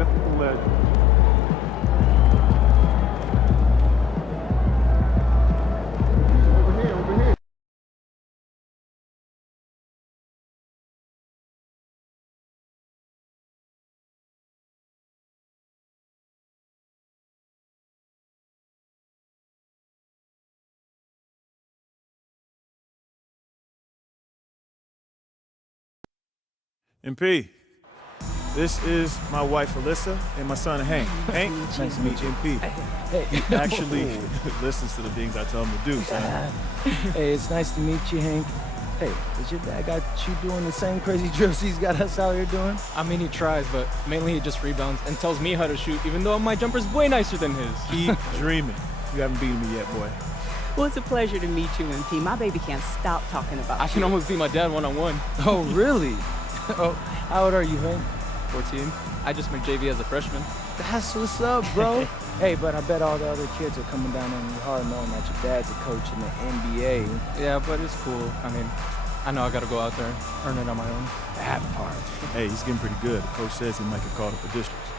This is a legend. Over here, over here. MP, this is my wife Alyssa and my son Hank. Hank, nice to meet you. MP. Hey. He actually listens to the things I tell him to do, son. Hey, it's nice to meet you, Hank. Hey, has your dad got you doing the same crazy drills he's got us out here doing? I mean, he tries, but mainly he just rebounds and tells me how to shoot, even though my jumper's way nicer than his. Keep dreaming. You haven't beaten me yet, boy. Well, it's a pleasure to meet you, MP. My baby can't stop talking about I you. can almost beat my dad one-on-one. Oh, really? Oh, how old are you, Hank? 14. I just made JV as a freshman. That's what's up, bro. Hey, but I bet all the other kids are coming down on you hard knowing that your dad's a coach in the NBA. Yeah, but it's cool. I mean, I know I gotta go out there and earn it on my own. That part. Hey, he's getting pretty good. The coach says he might get called up for districts.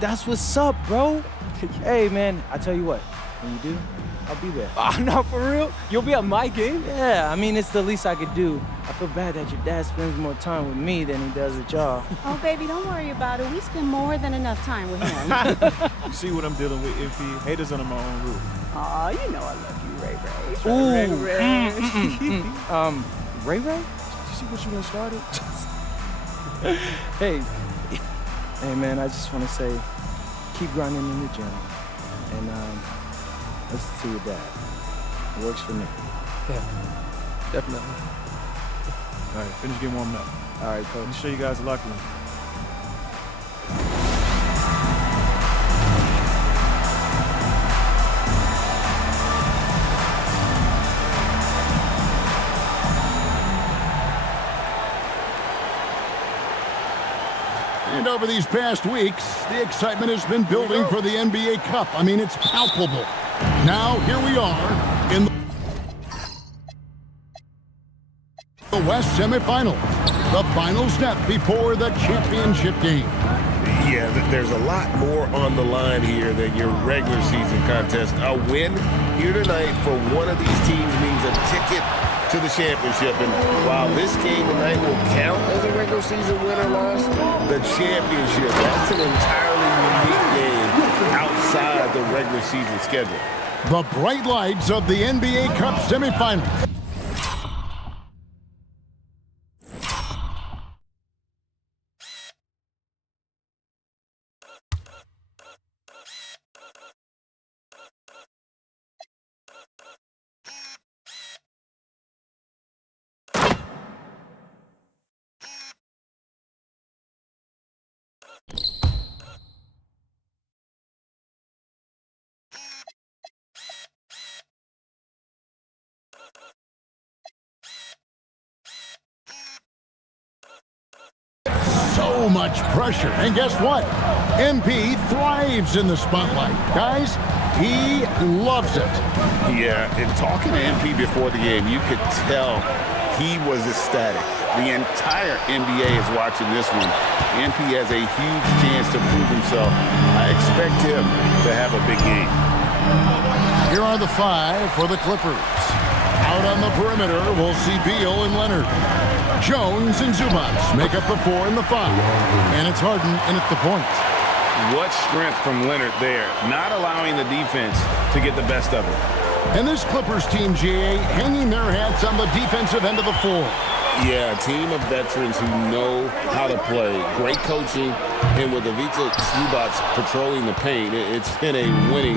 That's what's up, bro. Hey, man, I tell you what, when you do, I'll be there. Ah, not for real? You'll be at my game? Yeah, I mean, it's the least I could do. I feel bad that your dad spends more time with me than he does with y'all. Oh, baby, don't worry about it. We spend more than enough time with him. You see what I'm dealing with, MP? Haters under my own roof. Aw, you know I love you, Ray Ray. Ooh. Ray. Ray Ray? You see what you done started? Hey, man, I just want to say, keep grinding in the gym. And, listen to your dad. It works for me. Yeah, definitely. All right, finish getting warmed up. All right, Let coach. me show you guys the locker room. And over these past weeks, the excitement has been building for the NBA Cup. I mean, it's palpable. Now, here we are in the West semifinals, the final step before the championship game. Yeah, there's a lot more on the line here than your regular season contest. A win here tonight for one of these teams means a ticket to the championship. And while this game tonight will count as a regular season win or loss, the championship, that's an entirely unique game outside the regular season schedule. The bright lights of the NBA Cup semifinals. So much pressure. And guess what? MP thrives in the spotlight. Guys, he loves it. Yeah, and talking to MP before the game, you could tell he was ecstatic. The entire NBA is watching this one. MP has a huge chance to prove himself. I expect him to have a big game. Here are the five for the Clippers. Out on the perimeter, we'll see Beal and Leonard. Jones and Zubac make up the 4 and the 5. And it's Harden in at the point. What strength from Leonard there, not allowing the defense to get the best of it. And this Clippers team, GA, hanging their hats on the defensive end of the floor. Yeah, a team of veterans who know how to play. Great coaching, and with Ivica Zubac patrolling the paint, it's been a winning.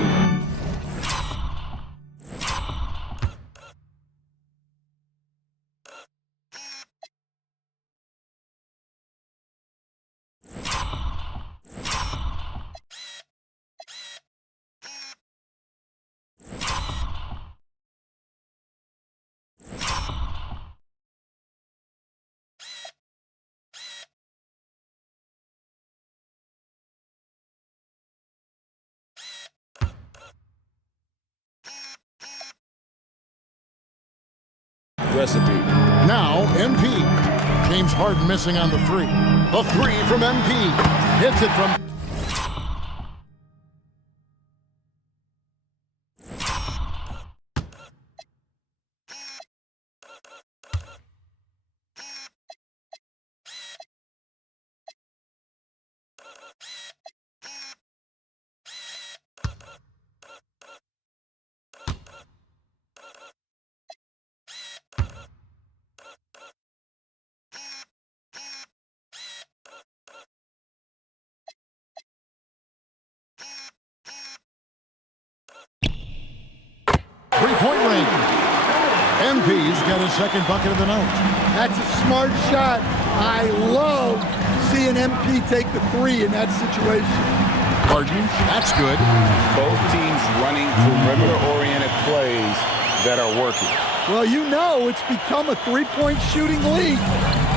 Recipe. Now, MP. James Harden missing on the 3. The three from MP. Hits it from... Three-point range. MP's got his second bucket of the night. That's a smart shot. I love seeing MP take the three in that situation. Harden, that's good. Both teams running perimeter-oriented plays that are working. Well, you know it's become a three-point shooting league.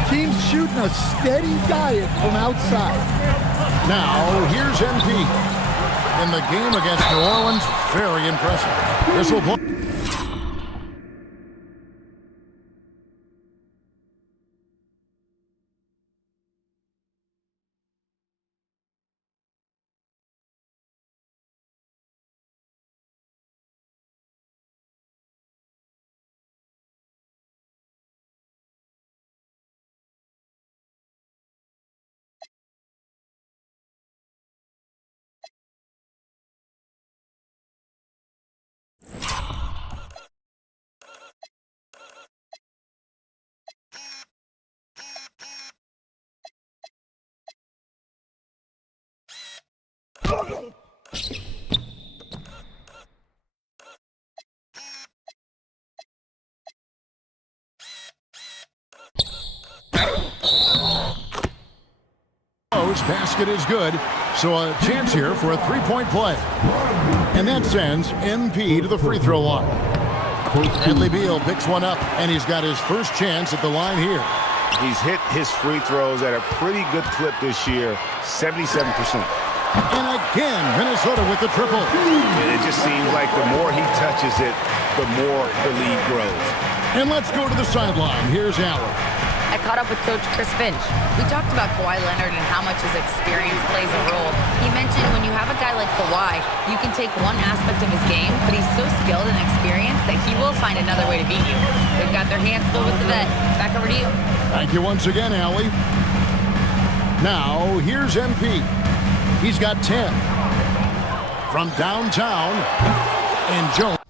Teams shooting a steady diet from outside. Now, here's MP. In the game against New Orleans, very impressive. This will play. Basket is good, so a chance here for a three-point play. And that sends MP to the free throw line. Bradley Beal picks one up, and he's got his first chance at the line here. He's hit his free throws at a pretty good clip this year, 77%. And again, Minnesota with the triple. And it just seems like the more he touches it, the more the lead grows. And let's go to the sideline. Here's Allen. I caught up with Coach Chris Finch. We talked about Kawhi Leonard and how much his experience plays a role. He mentioned when you have a guy like Kawhi, you can take one aspect of his game, but he's so skilled and experienced that he will find another way to beat you. They've got their hands full with the vet. Back over to you. Thank you once again, Allie. Now, here's MP. He's got 10. From downtown, and Jones.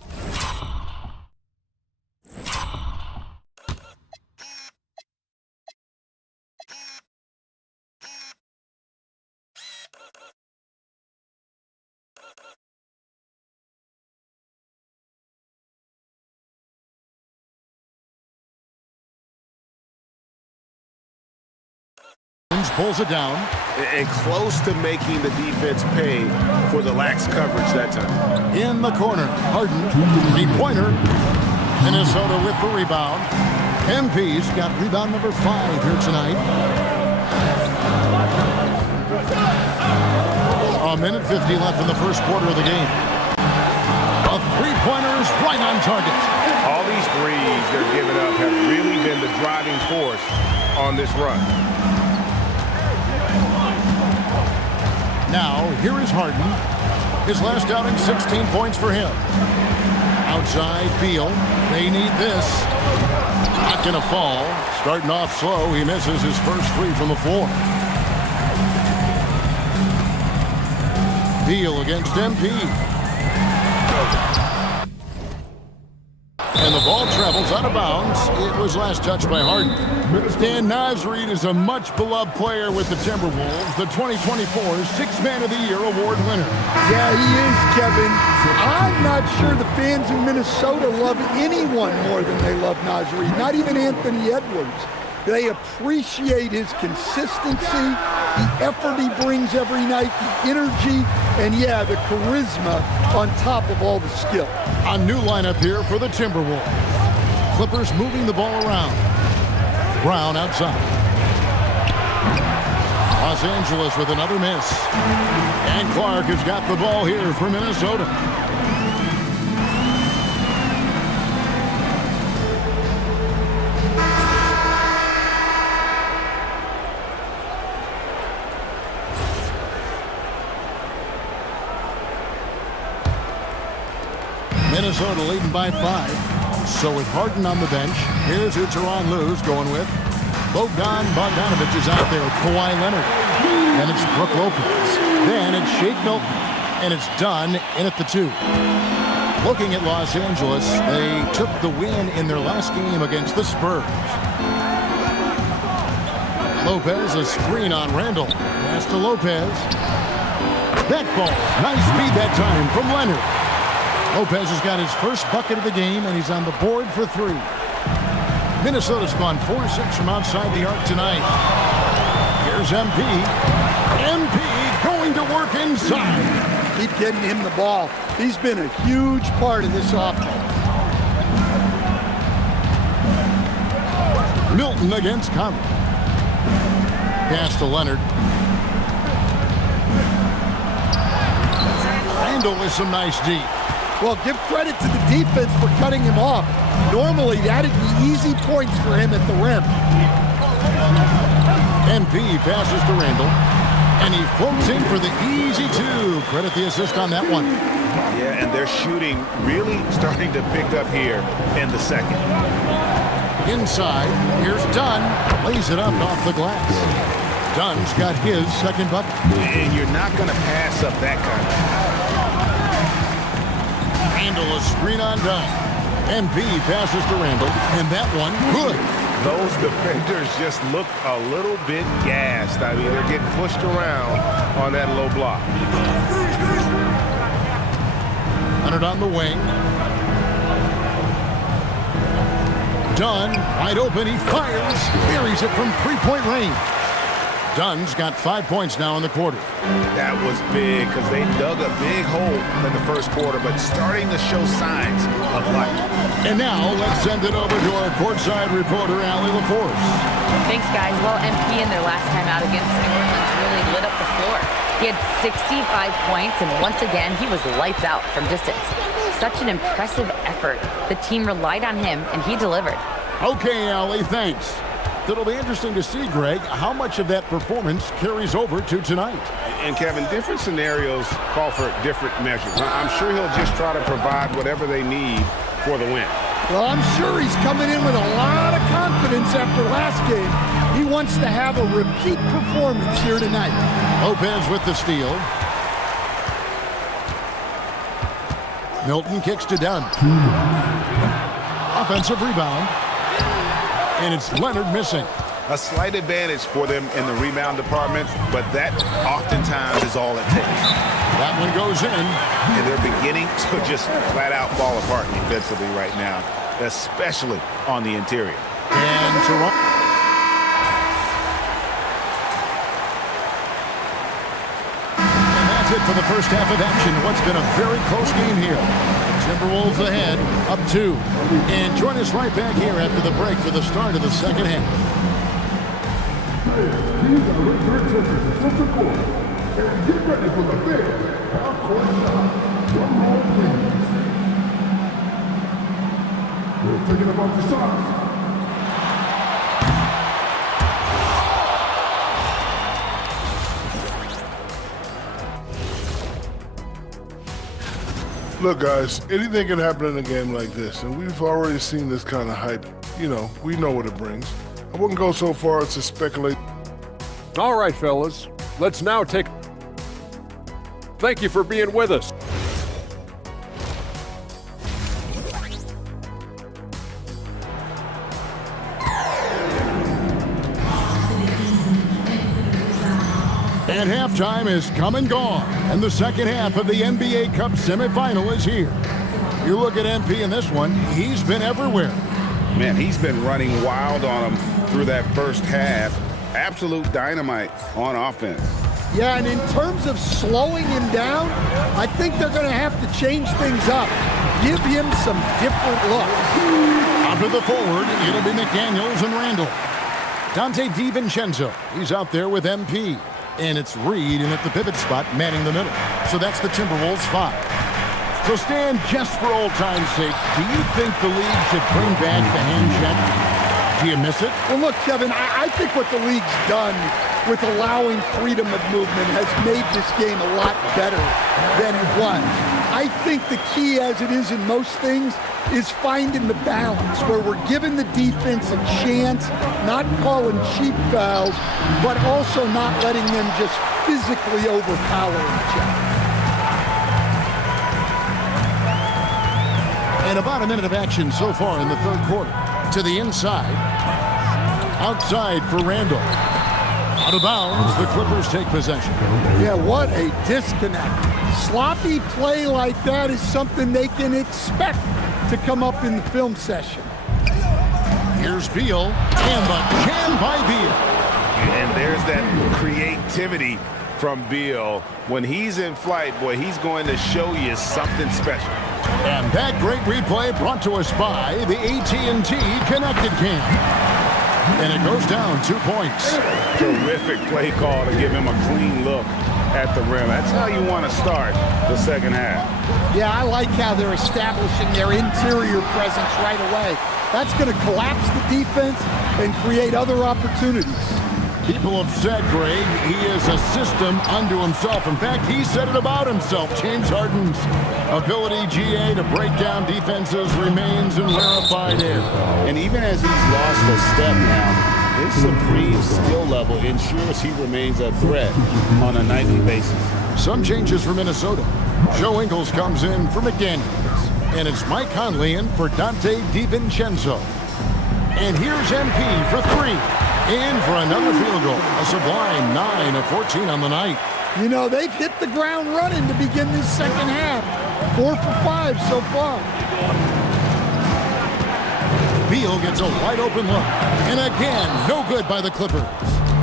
Pulls it down. And close to making the defense pay for the lax coverage that time. In the corner, Harden, three-pointer. Minnesota with the rebound. MP's got rebound number 5 here tonight. A minute 50 left in the first quarter of the game. A three-pointer is right on target. All these threes they're giving up have really been the driving force on this run. Now, here is Harden. His last outing, 16 points for him. Outside, Beal. They need this. Not going to fall. Starting off slow, he misses his first three from the floor. Beal against MP. And the ball travels out of bounds. It was last touched by Harden. Stan Nasreed is a much-beloved player with the Timberwolves, the 2024 Sixth Man of the Year award winner. Yeah, he is, Kevin. I'm not sure the fans in Minnesota love anyone more than they love Nasreed, not even Anthony Edwards. They appreciate his consistency, the effort he brings every night, the energy, and yeah, the charisma on top of all the skill. A new lineup here for the Timberwolves. Clippers moving the ball around. Brown outside. Los Angeles with another miss. And Clark has got the ball here for Minnesota. Minnesota leading by 5. So with Harden on the bench, here's who Tyronn Lue's going with. Bogdan Bogdanovic is out there with Kawhi Leonard. Then it's Brook Lopez. Then it's Shake Milton. And it's done in at the 2. Looking at Los Angeles, they took the win in their last game against the Spurs. Lopez, a screen on Randall. Pass to Lopez. That falls. Nice feed that time from Leonard. Lopez has got his first bucket of the game, and he's on the board for 3. Minnesota's gone 4-6 from outside the arc tonight. Here's MP. MP going to work inside. Keep getting him the ball. He's been a huge part of this offense. Milton against Conley. Pass to Leonard. Randall with some nice deep. Well, give credit to the defense for cutting him off. Normally, that'd be easy points for him at the rim. MP passes to Randall. And he floats in for the easy 2. Credit the assist on that one. Yeah, and their shooting really starting to pick up here in the second. Inside, here's Dunn. Lays it up off the glass. Dunn's got his second bucket. And you're not going to pass up that kind of. Randall, a screen on Dunn. MP passes to Randall. And that one, good. Those defenders just look a little bit gassed. I mean, they're getting pushed around on that low block. Leonard on the wing. Dunn, wide open, he fires. Buries it from three-point range. Dunn's got 5 points now in the quarter. That was big because they dug a big hole in the first quarter, but starting to show signs of life. And now let's send it over to our courtside reporter, Allie LaForce. Thanks, guys. Well, MP in their last time out against New Orleans really lit up the floor. He had 65 points, and once again, he was lights out from distance. Such an impressive effort. The team relied on him, and he delivered. Okay, Allie, thanks. It'll be interesting to see, Greg, how much of that performance carries over to tonight. And, Kevin, different scenarios call for different measures. I'm sure he'll just try to provide whatever they need for the win. Well, I'm sure he's coming in with a lot of confidence after last game. He wants to have a repeat performance here tonight. Lopez with the steal. Milton kicks to Dunn. Offensive rebound. And it's Leonard missing. A slight advantage for them in the rebound department, but that oftentimes is all it takes. That one goes in. And they're beginning to just flat out fall apart defensively right now, especially on the interior. And Toronto. And that's it for the first half of action. What's been a very close game here. Timberwolves ahead, up 2. And join us right back here after the break for the start of the second half. Get ready for the big half-court shot. Drum roll, please. We're thinking about the shots. Look, guys, anything can happen in a game like this, and we've already seen this kind of hype. You know, we know what it brings. I wouldn't go so far as to speculate. All right, fellas, let's now take... Thank you for being with us. And halftime is come and gone, and the second half of the NBA Cup semifinal is here. You look at MP in this one, he's been everywhere. Man, he's been running wild on him through that first half. Absolute dynamite on offense. Yeah, and in terms of slowing him down, I think they're going to have to change things up. Give him some different looks. Out to the forward, it'll be McDaniels and Randall. Dante DiVincenzo, he's out there with MP. And it's Reed in at the pivot spot, manning the middle. So that's the Timberwolves 5. So Stan, just for old time's sake, do you think the league should bring back the hand check? Do you miss it? Well, look, Kevin, I think what the league's done with allowing freedom of movement has made this game a lot better than it was. I think the key, as it is in most things, is finding the balance where we're giving the defense a chance, not calling cheap fouls, but also not letting them just physically overpower each other. And about a minute of action so far in the third quarter. To the inside. Outside for Randall. Out of bounds, the Clippers take possession. Yeah, what a disconnect. Sloppy play like that is something they can expect to come up in the film session. Here's Beal, and the jam by Beal. And there's that creativity from Beal. When he's in flight, boy, he's going to show you something special. And that great replay brought to us by the AT&T Connected Cam. And it goes down 2 points. Terrific play call to give him a clean look at the rim. That's how you want to start the second half. Yeah, I like how they're establishing their interior presence right away. That's going to collapse the defense and create other opportunities. People have said, Greg, he is a system unto himself. In fact, he said it about himself. James Harden's ability, GA, to break down defenses remains in rarefied air. And even as he's lost a step now, his supreme skill level ensures he remains a threat on a nightly basis. Some changes for Minnesota. Joe Ingles comes in for McDaniels. And it's Mike Conley in for Dante DiVincenzo. And here's MP for three. In for another field goal. A sublime 9 of 14 on the night. You know, they've hit the ground running to begin this second half. 4 for 5 so far. Beal gets a wide open look. And again, no good by the Clippers.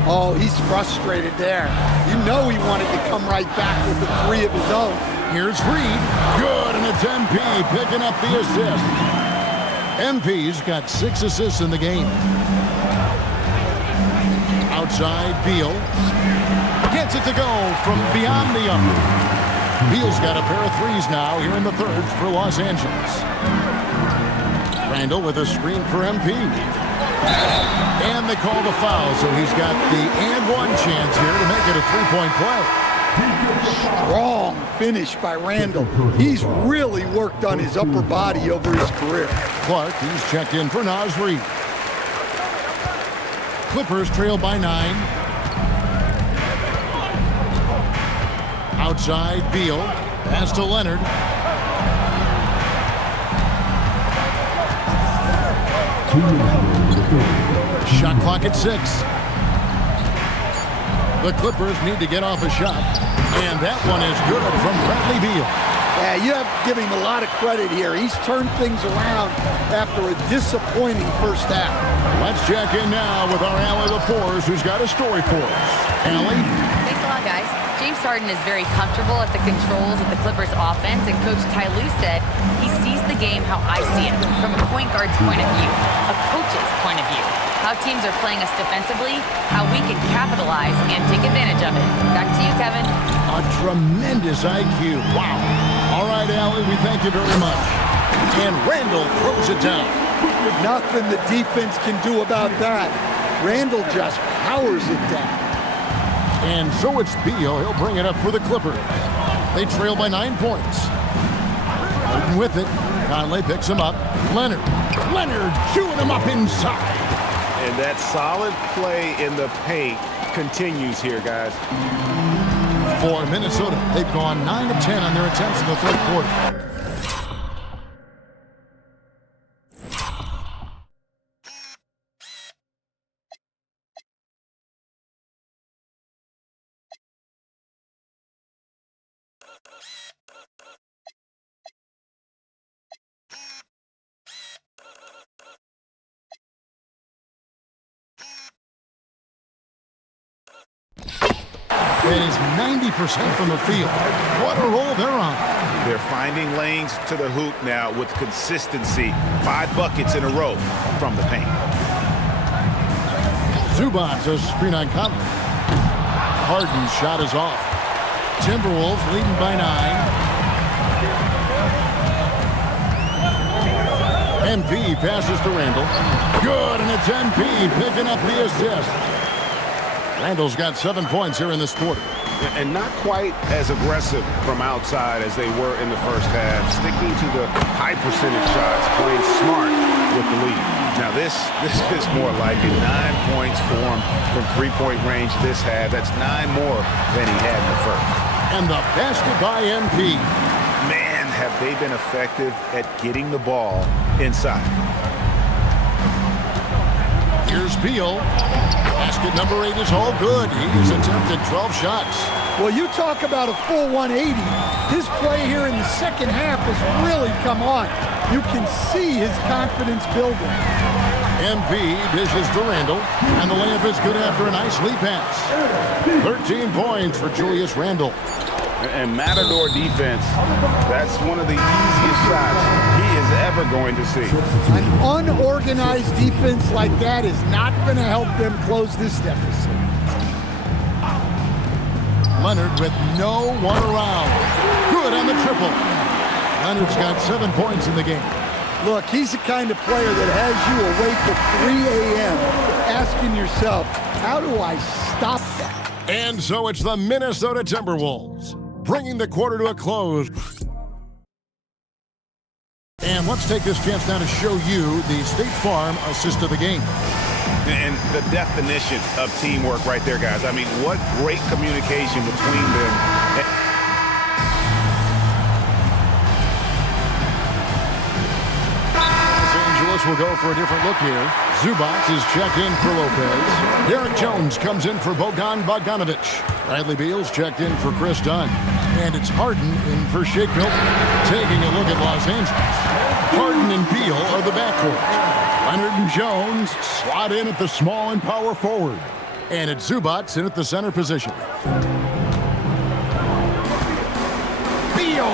Oh, he's frustrated there. You know he wanted to come right back with the three of his own. Here's Reed. Good, and it's MP picking up the assist. MP's got 6 assists in the game. Outside, Beal gets it to go from beyond the arc. Beal's got a pair of threes now here in the third for Los Angeles. Randall with a screen for MP. And they call the foul, so he's got the and one chance here to make it a three-point play. Strong finish by Randall. He's really worked on his upper body over his career. Clark, he's checked in for Naz Reid. Clippers trail by 9. Outside, Beal. Pass to Leonard. Shot clock at 6. The Clippers need to get off a shot. And that one is good from Bradley Beal. Yeah, you have to give him a lot of credit here. He's turned things around after a disappointing first half. Let's check in now with our Allie LaForce, who's got a story for us. Allie? Thanks a lot, guys. James Harden is very comfortable at the controls of the Clippers offense, and Coach Ty Lue said he sees the game how I see it, from a point guard's point of view, a coach's point of view, how teams are playing us defensively, how we can capitalize and take advantage of it. Back to you, Kevin. A tremendous IQ. Wow. All right, Allie, we thank you very much. And Randall throws it down. Nothing the defense can do about that. Randall just powers it down. And so it's Beal. He'll bring it up for the Clippers. They trail by 9 points. Harden with it. Conley picks him up. Leonard chewing him up inside. And that solid play in the paint continues here, guys. For Minnesota, they've gone 9 of 10 on their attempts in the third quarter. It is 90% from the field. What a roll they're on. They're finding lanes to the hoop now with consistency. 5 buckets in a row from the paint. Zubac a screen on Conley. Harden's shot is off. Timberwolves leading by 9. MP passes to Randall. Good, and it's MP picking up the assist. Randall's got 7 points here in this quarter. And not quite as aggressive from outside as they were in the first half, sticking to the high percentage shots, playing smart with the lead. Now this is more like it. 9 points for him from three-point range this half. That's 9 more than he had in the first. And the basket by MP. Man, have they been effective at getting the ball inside. Here's Beal. Basket number 8 is all good. He has attempted 12 shots. Well, you talk about a full 180. His play here in the second half has really come on. You can see his confidence building. MP dishes to Randle, and the layup is good after a nice lead pass. 13 points for Julius Randle. And Matador defense, that's one of the easiest shots he is ever going to see. An unorganized defense like that is not going to help them close this deficit. Leonard with no one around. Good on the triple. Leonard's got 7 points in the game. Look, he's the kind of player that has you awake at 3 a.m. asking yourself, how do I stop that? And so it's the Minnesota Timberwolves, bringing the quarter to a close. And let's take this chance now to show you the State Farm assist of the game. And the definition of teamwork right there, guys. I mean, what great communication between them. Los Angeles will go for a different look here. Zubac is checked in for Lopez. Derek Jones comes in for Bogdan Bogdanovic. Bradley Beal's checked in for Chris Dunn. And it's Harden in for Shake Milton. Taking a look at Los Angeles. Harden and Beal are the backcourt. Leonard and Jones slot in at the small and power forward. And it's Zubac in at the center position. Beal!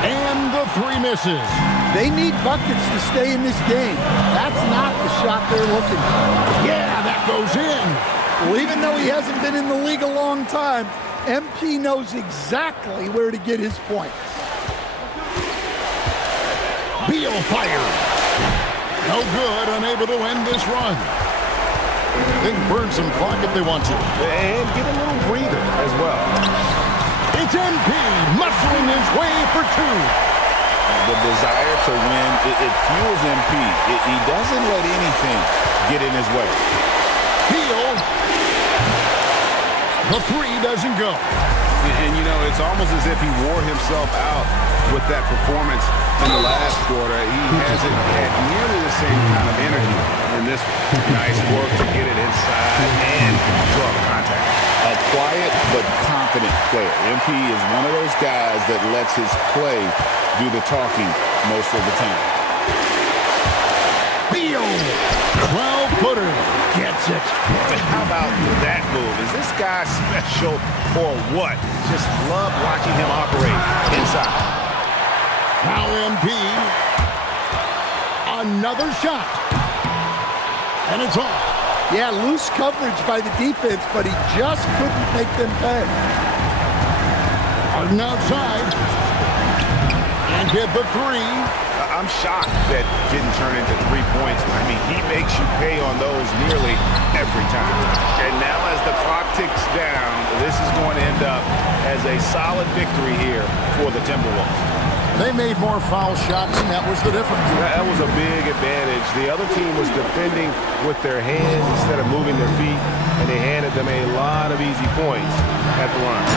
And the 3 misses. They need buckets to stay in this game. That's not the shot they're looking for. Yeah, that goes in. Well, even though he hasn't been in the league a long time, MP knows exactly where to get his points. Beal fired. No good, unable to end this run. They can burn some clock if they want to. And get a little breather as well. It's MP muscling his way for 2. The desire to win, it fuels MP. He doesn't let anything get in his way. Beal. The 3 doesn't go. And, you know, it's almost as if he wore himself out with that performance in the last quarter. He hasn't had nearly the same kind of energy in this one. Nice work to get it inside and draw contact. A quiet but confident player. MP is one of those guys that lets his play do the talking most of the time. Beal. 12-footer. Gets it. How about that move? Is this guy special or what? Just love watching him operate inside. Now MP. Another shot. And it's off. Yeah, loose coverage by the defense, but he just couldn't make them pay. Harden outside. And hit the 3. I'm shocked that didn't turn into 3 points. I mean, he makes you pay on those nearly every time. And now as the clock ticks down, this is going to end up as a solid victory here for the Timberwolves. They made more foul shots, and that was the difference. That was a big advantage. The other team was defending with their hands instead of moving their feet, and they handed them a lot of easy points at the line.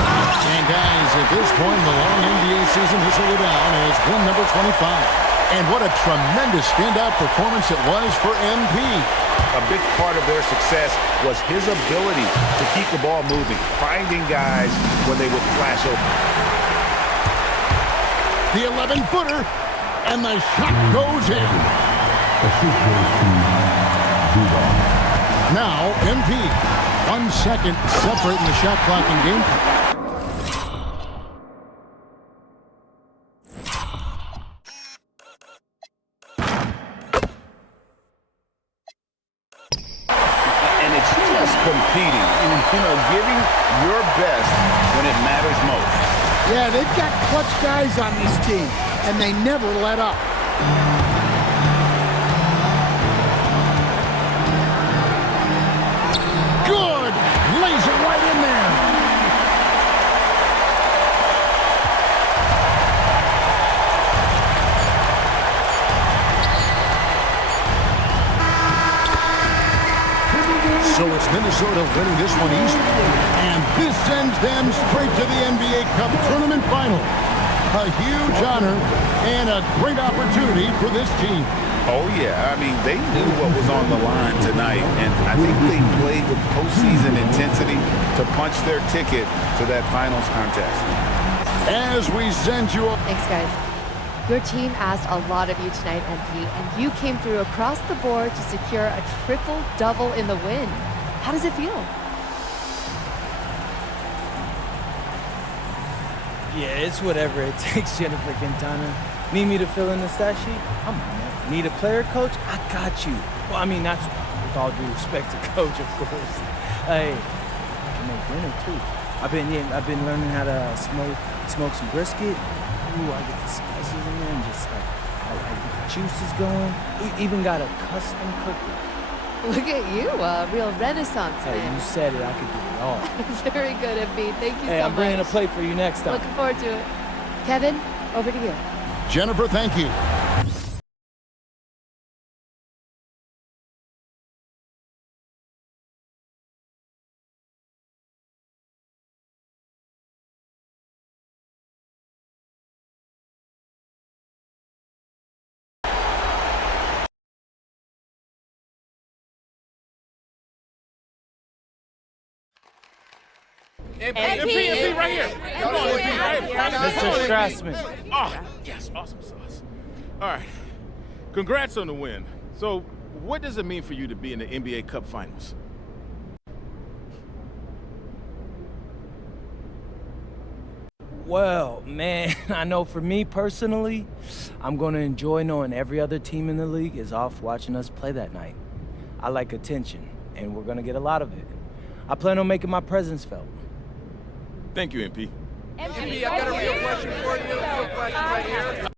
And guys, at this point in the long NBA season, this will go down as win number 25. And what a tremendous standout performance it was for MP. A big part of their success was his ability to keep the ball moving, finding guys when they would flash open. The 11-footer, and the shot goes in. Now, MP, 1 second separating the shot clock and game clock. And it's just competing, giving your best when it matters most. Yeah, they've got clutch guys on this team, and they never let up. Good! Lays it right in So it's Minnesota winning this one easy. And this sends them straight to the NBA Cup Tournament Final. A huge honor and a great opportunity for this team. Oh, yeah. I mean, they knew what was on the line tonight, and I think they played with postseason intensity to punch their ticket to that finals contest. As we send you... Thanks, guys. Your team asked a lot of you tonight, MP, and you came through across the board to secure a triple-double in the win. How does it feel? Yeah, it's whatever it takes, Jennifer Quintana. Need me to fill in the stat sheet? I'm on it. Need a player coach? I got you. Well, I mean, that's with all due respect to coach, of course. Hey, I can make dinner too. I've been learning how to smoke some brisket. Ooh, I get the spices in there and just I get the juices going. We even got a custom cooker. Look at you, a real renaissance Hey, man. you said it, I could do it all. Very good, MP. Thank you so much. Hey, I'm bringing a plate for you next time. Looking forward to it. Kevin, over to you. Jennifer, thank you. MP, right here. Come on, MP, right here. Mr. Strassman. Oh, yes, awesome sauce. All right, congrats on the win. So, what does it mean for you to be in the NBA Cup Finals? Well, man, I know for me personally, I'm going to enjoy knowing every other team in the league is off watching us play that night. I like attention, and we're going to get a lot of it. I plan on making my presence felt. Thank you, MP. MP, I've got a real question for you. Real question right here.